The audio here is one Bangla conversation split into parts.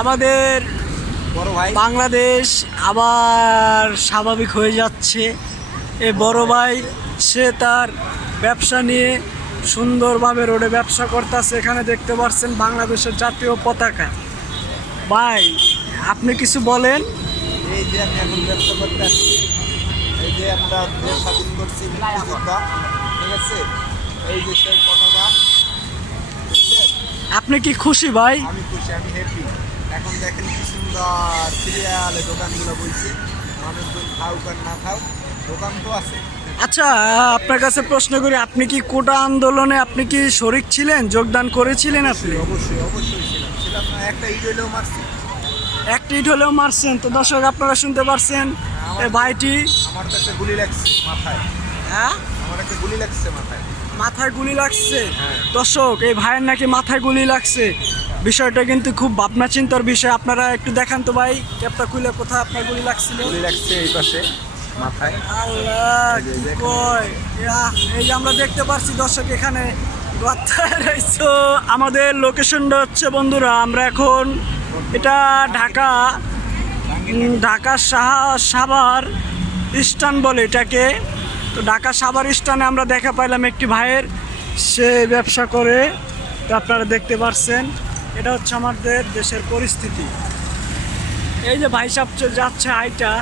আমাদের বড় ভাই বাংলাদেশ আবার স্বাভাবিক হয়ে যাচ্ছে। এই বড় ভাই সে তার ব্যবসা নিয়ে সুন্দরভাবে রোডে ব্যবসা করতেছে। এখানে দেখতে পাচ্ছেন বাংলাদেশের জাতীয় পতাকা। ভাই আপনি কিছু বলেন। এই যে আমি এখন ব্যবসা করতে আসছি, এই যে আমরা দেশ স্বাধীন করছি মুক্তিযোদ্ধা, ঠিক আছে, এই যে সেই পতাকা, বুঝছেন? আপনি কি খুশি ভাই? আমি খুশি, আমি হ্যাপি। এখন দেখেন কি সুন্দর সিরিয়ালে দোকানগুলো বলছে, মানুষজন খাওক আর না খাও, দোকান তো আছে। আচ্ছা আপনার কাছে প্রশ্ন করি, আপনি কি কোটা আন্দোলনে আপনি কি শরিক ছিলেন, যোগদান করেছিলেন? আপনি অবশ্যই অবশ্যই ছিলাম না, একটা ইট হইলেও মারছি। একটা ইট হলেও মারছেন। তো দর্শক আপনারা শুনতে পারছেন এই ভাইটি। আমার তো একটা গুলি লাগছে মাথায়, হ্যাঁ আমার একটা গুলি লাগছে মাথায়। মাথায় গুলি লাগছে। হ্যাঁ। দর্শক এই ভাইয়ের নাকি মাথায় গুলি লাগছে। বিষয়টা কিন্তু খুব ভাবনা চিন্তার বিষয়। আপনারা একটু দেখান তো ভাই, ক্যাপটা খুলে কোথায় আপনার গুলি লাগছিল। গুলি লাগছে এই পাশে মাথায়। আল্লাহ কি কয়। এই যে আমরা দেখতে পাচ্ছি দর্শক এখানে তো আমাদের লোকেশনটা হচ্ছে বন্ধুরা, আমরা এখন এটা ঢাকা সাভার স্ট্যান্ড বলে এটাকে। তো ঢাকা সাভার স্ট্যান্ডে আমরা দেখা পাইলাম একটি ভাইয়ের, সে ব্যবসা করে। তো আপনারা দেখতে পাচ্ছেন এটা হচ্ছে আমাদের দেশের পরিস্থিতি। এই যে ভাই সাহেব যাচ্ছে আইটা,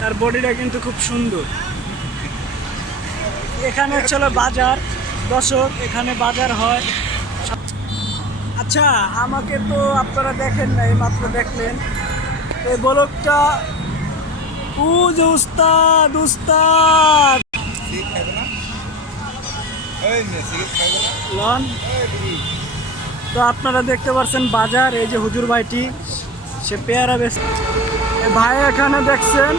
তার বডিটা কিন্তু খুব সুন্দর। এখানে হচ্ছে বাজার দর্শক, এখানে বাজার হয়। আচ্ছা আমাকে তো আপনারা দেখেন না, মাত্র দেখলেন এই ব্লগটা। ও যে উস্তাদ উস্তাদ লন। তো আপনারা দেখতে পাচ্ছেন বাজার, এই যে হুজুর ভাইটি সে পেয়ারা বেচে। ভাই এখানে দেখছেন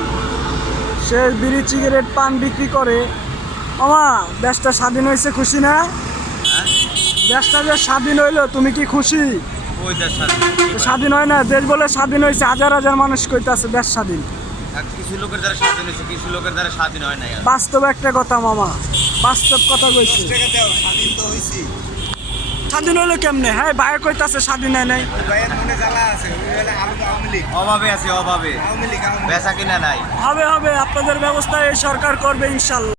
সে বিড়ি সিগারেট পান বিক্রি করে। মামা দেশটা স্বাধীন হয়েছে, খুশি না? দেশটা যে স্বাধীন হইলো তুমি কি খুশি? স্বাধীন হয় না, দেশ বলে স্বাধীন হয়েছে, হাজার হাজার মানুষ কইতাছে দেশ স্বাধীন। কিছু লোকের দ্বারা স্বাধীন হয়েছে, কিছু লোকের দ্বারা স্বাধীন হয় নাই। বাস্তব একটা কথা মামা, বাস্তব কথা কইছে। স্বাধীন তো হয়েছি। স্বাধীন হইলো কেমনে? হ্যাঁ ভাই কইতাছে স্বাধীন হয় নাই। ভাইয়ের মনে জ্বালা আছে, আওয়ামী লীগ, অভাবে আছে, অভাবে আওয়ামী লীগ বেচা কিনা নাই। হবে হবে, আপনাদের ব্যবস্থা এই সরকার করবে ইনশাল্লাহ।